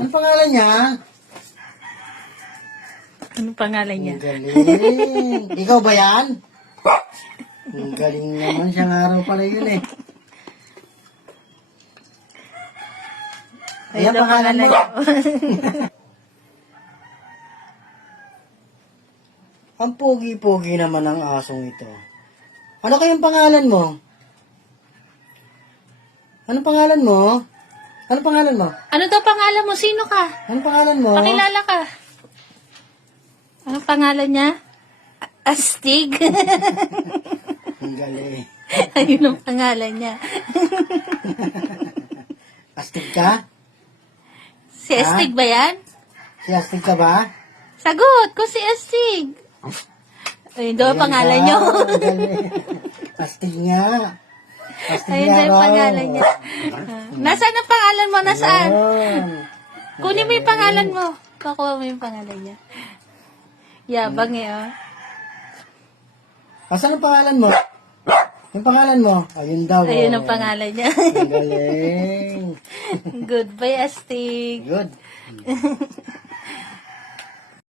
Anong pangalan niya? Anong pangalan niya? Ang galing. Ikaw ba yan? Ang galing naman siyang araw pala yun eh. Ayan Ano pangalan mo. niya? Ang pogi-pogi naman ang asong ito. Ano kayang pangalan mo? Anong pangalan mo? Anong pangalan mo? Ano daw pangalan mo? Sino ka? Anong pangalan mo? Pakilala ka. Anong pangalan niya? Astig. Ang galing. Ayun ang pangalan niya. Astig ka? Si Astig ba yan? Si Astig ka ba? Sagot ko si Astig. Ayun daw ang Ayan pangalan ka. niyo. Ang galing. Astig nga. Astig Ayun nga daw yung raw. pangalan niya. Nasaan ang pangalan mo? Nasaan? Ayun. Kunin mo yung pangalan mo. Pakuha mo yung pangalan niya. Yabang eh, oh. Asan ang pangalan mo? Yung pangalan mo? Ayun daw. Ayun oh. ang pangalan niya. Ang galing. Goodbye, Astig. Good.